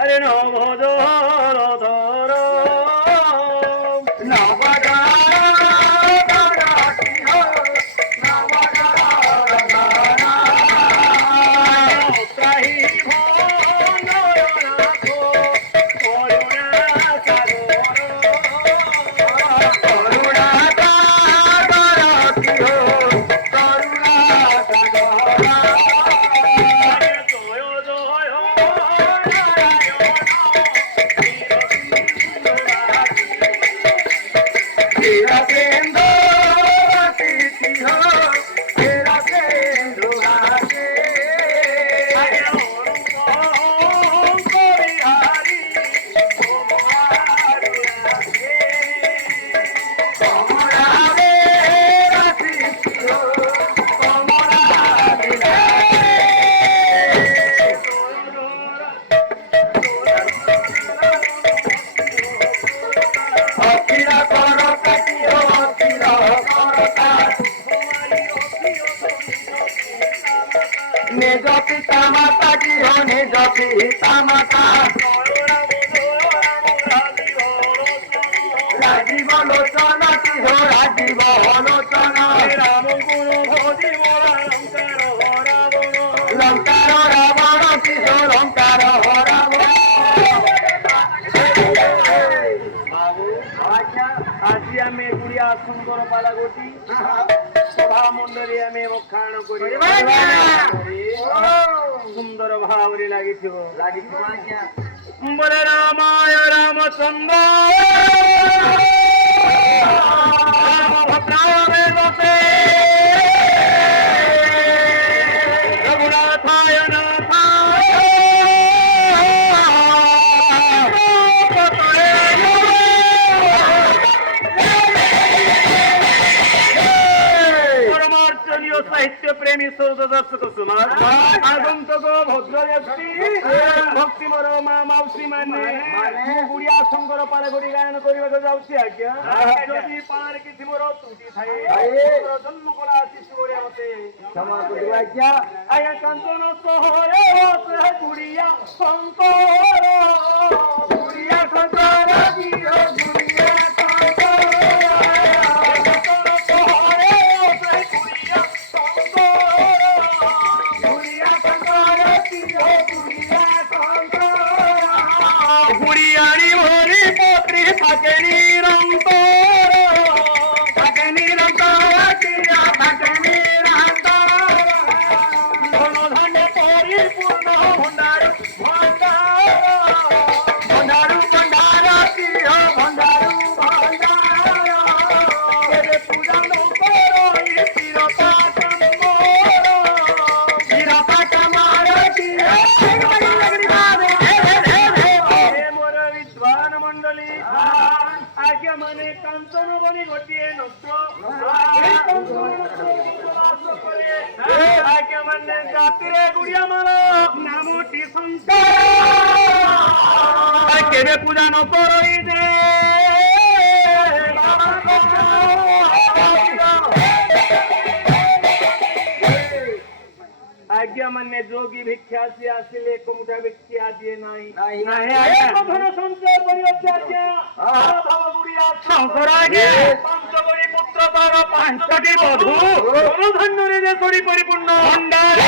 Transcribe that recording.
আরে নবধর ধর নিজ পিতা মাতা গৃহ নিজ পিতা মাতা রাজীব লোচন গৃহ রাজীব লোচন রাম গুরু ভজিব লঙ্কার রাবণ গৃহ লঙ্কার রাবণ। আজি আমি গুড়িয়া সুন্দর পালাগোটি সভা মন্ডলী আমি বখাণ করি সুন্দর ভাବରେ ଲାଗିଥିବ ବଲେ ରାମାୟ ରାମଚନ୍ଦ୍ର ଭଦ୍ରାମେ ରଘୁନାଥାୟ ନାଥାୟ साहित्य प्रेमी सर्व दर्शक समाज आगंतुक भद्र व्यक्ति भक्ति मोर माँ मौसी माने गुड़िया शंकर पालागोटी गायन करने जाऊँगी आज्ञा जदि पार किसी मोर त्रुटि थाए जन्म करा शिशु ओडिया मते क्षमा करियो आज्ञा आया कांचन सहरे गुड़िया शंकर गुड़िया शंकर जियो गुड़िया গুড়িয়ানি ভরি পত্রী থাকে নিরন্তর থাকে নিরন্তর কিয়া থাকে নিরন্তর ধন ধান্য পরিপূর্ণ ভণ্ডারু ভণ্ডার ভণ্ডারু ভণ্ডার কিয় ভণ্ডারু ভণ্ডার এবে পূজা নকরই চিরতা কামর চিরতা কামর কিয় आज्ञा माने कांचन बनी गोटे नष्ट आज्ञा माने जाति गुड़िया माल नामटी शंकर केवे पूजा न करई दे आज्ञा माने जोगी भिक्षा से आसिले कोमुठा भिक्षा दिए नाही धन संचय परियोजना आज्ञा गुड़िया शंकर आज्ञा पंचगणी पुत्र तार पांचटी बधू धन धन्य रे परिपूर्ण भंडार